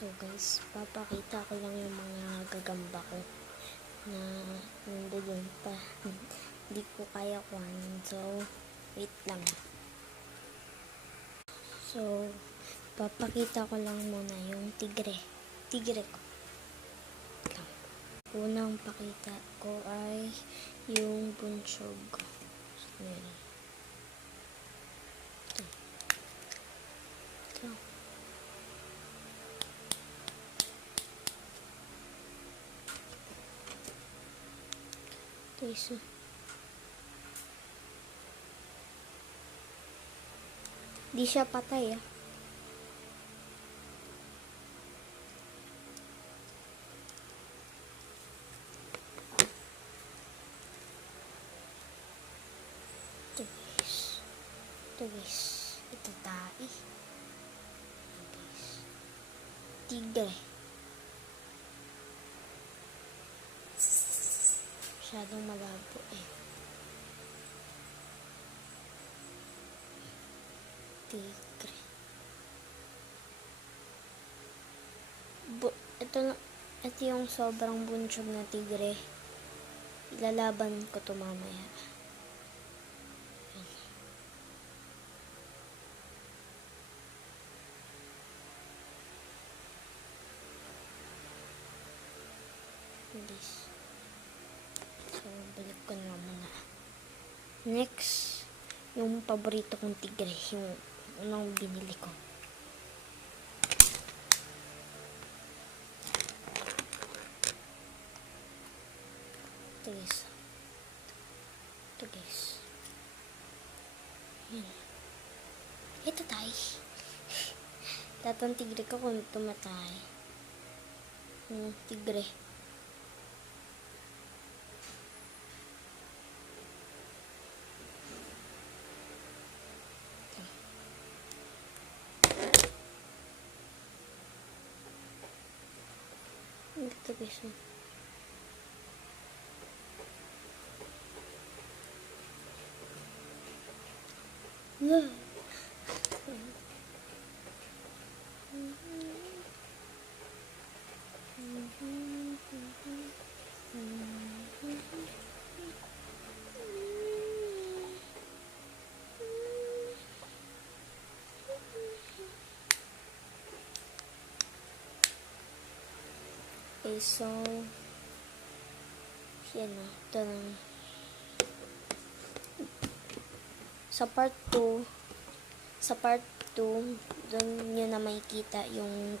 So guys, papakita ko lang yung mga gagamba ko na nandoon pa. Hindi ko kaya kuhanin. So, wait lang. So, papakita ko lang muna yung tigre. Tigre ko. Unang pakita ko ay yung bunsyog. So, yun. Ito. Ito isa. Di siya patay ah. Ito guys. Ito guys. Ito tae. Tigre. Masyadong malabo eh. Tigre. Ito yung sobrang bunsyog na tigre. Ilalaban ko to mamaya. This. So, balik ko na muna. Next, yung paborito kong tigre. Yung unang binili ko. Ito guys. Ito guys. Yan. Ito tayo. Tatang tigre ko kung tumatay. Tigre. Ito guys. Okay, so yan na. Ito na. Sa part 2, doon nyo na makikita yung